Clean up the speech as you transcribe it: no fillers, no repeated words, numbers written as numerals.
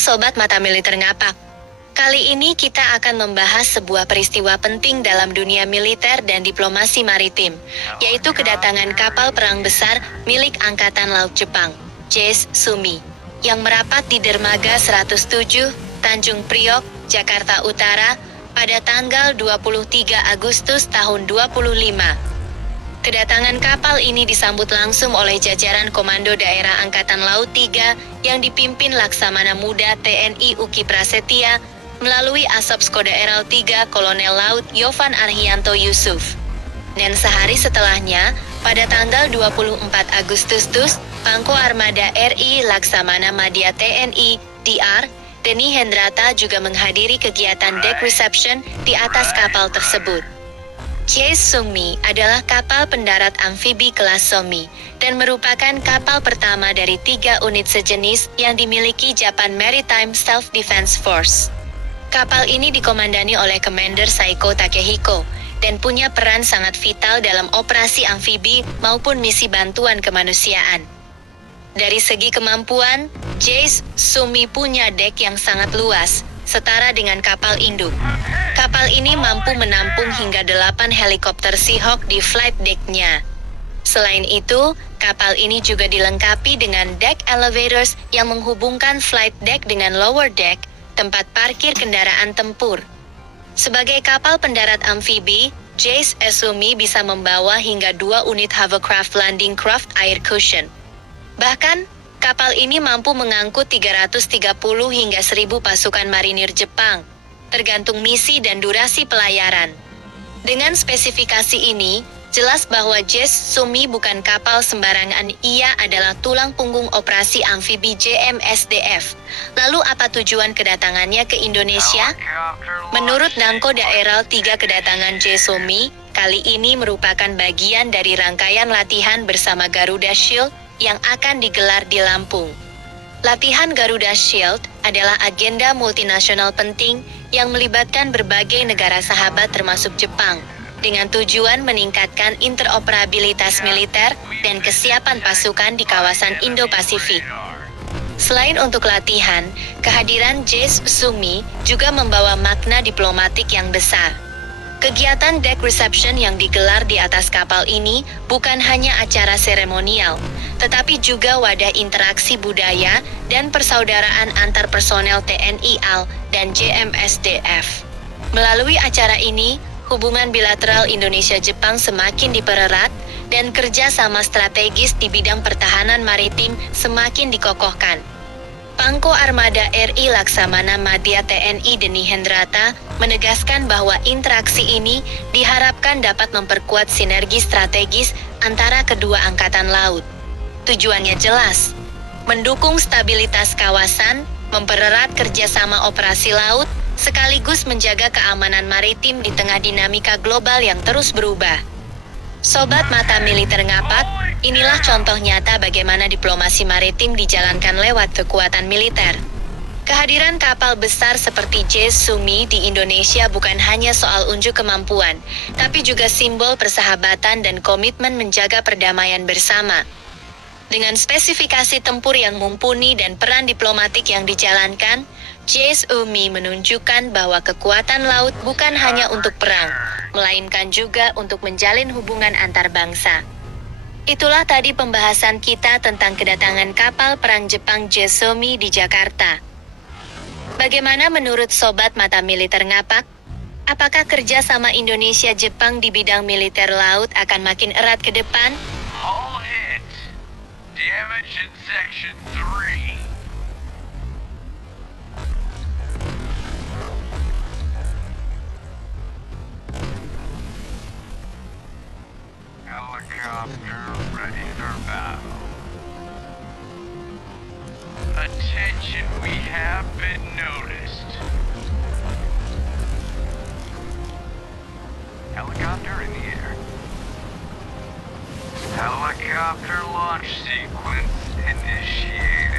Sobat Mata Militer Ngapak. Kali ini kita akan membahas sebuah peristiwa penting dalam dunia militer dan diplomasi maritim, yaitu kedatangan kapal perang besar milik Angkatan Laut Jepang, JS Sumi, yang merapat di dermaga 107, Tanjung Priok, Jakarta Utara, pada tanggal 23 Agustus tahun 25. Kedatangan kapal ini disambut langsung oleh jajaran Komando Daerah Angkatan Laut 3 yang dipimpin Laksamana Muda TNI Uki Prasetya melalui Asop Skodaeral 3 Kolonel Laut Yovan Arhianto Yusuf. Dan sehari setelahnya, pada tanggal 24 Agustus, Pangko Armada RI Laksamana Madya TNI DR Deni Hendrata juga menghadiri kegiatan deck reception di atas kapal tersebut. JS Sumi adalah kapal pendarat amfibi kelas Somi dan merupakan kapal pertama dari 3 unit sejenis yang dimiliki Japan Maritime Self-Defense Force. Kapal ini dikomandani oleh Commander Saiko Takehiko dan punya peran sangat vital dalam operasi amfibi maupun misi bantuan kemanusiaan. Dari segi kemampuan, JS Sumi punya dek yang sangat luas, setara dengan kapal induk. Kapal ini mampu menampung hingga 8 helikopter Seahawk di flight deck-nya. Selain itu, kapal ini juga dilengkapi dengan deck elevators yang menghubungkan flight deck dengan lower deck, tempat parkir kendaraan tempur. Sebagai kapal pendarat amfibi, JS Sumi bisa membawa hingga 2 unit hovercraft landing craft air cushion. Bahkan, kapal ini mampu mengangkut 330 hingga 1000 pasukan marinir Jepang, tergantung misi dan durasi pelayaran. Dengan spesifikasi ini, jelas bahwa JS Sumi bukan kapal sembarangan, ia adalah tulang punggung operasi amfibi JMSDF. Lalu apa tujuan kedatangannya ke Indonesia? Menurut Nangko Daeral 3, kedatangan JS Sumi kali ini merupakan bagian dari rangkaian latihan bersama Garuda Shield yang akan digelar di Lampung. Latihan Garuda Shield adalah agenda multinasional penting yang melibatkan berbagai negara sahabat termasuk Jepang, dengan tujuan meningkatkan interoperabilitas militer dan kesiapan pasukan di kawasan Indo-Pasifik. Selain untuk latihan, kehadiran JS Sumi juga membawa makna diplomatik yang besar. Kegiatan deck reception yang digelar di atas kapal ini bukan hanya acara seremonial, tetapi juga wadah interaksi budaya dan persaudaraan antar personel TNI AL dan JMSDF. Melalui acara ini, hubungan bilateral Indonesia-Jepang semakin dipererat dan kerjasama strategis di bidang pertahanan maritim semakin dikokohkan. Pangko Armada RI Laksamana Madya TNI Deni Hendrata menegaskan bahwa interaksi ini diharapkan dapat memperkuat sinergi strategis antara kedua angkatan laut. Tujuannya jelas, mendukung stabilitas kawasan, mempererat kerjasama operasi laut, sekaligus menjaga keamanan maritim di tengah dinamika global yang terus berubah. Sobat Mata Militer Ngapak, inilah contoh nyata bagaimana diplomasi maritim dijalankan lewat kekuatan militer. Kehadiran kapal besar seperti JS Sumi di Indonesia bukan hanya soal unjuk kemampuan, tapi juga simbol persahabatan dan komitmen menjaga perdamaian bersama. Dengan spesifikasi tempur yang mumpuni dan peran diplomatik yang dijalankan, JS Sumi menunjukkan bahwa kekuatan laut bukan hanya untuk perang, melainkan juga untuk menjalin hubungan antar bangsa. Itulah tadi pembahasan kita tentang kedatangan kapal perang Jepang JS Sumi di Jakarta. Bagaimana menurut Sobat Mata Militer Ngapak? Apakah kerja sama Indonesia-Jepang di bidang militer laut akan makin erat ke depan? All hits. Damage in Section 3. Helicopter ready for battle. Attention, we have been noticed. Helicopter in the air. Helicopter launch sequence initiated.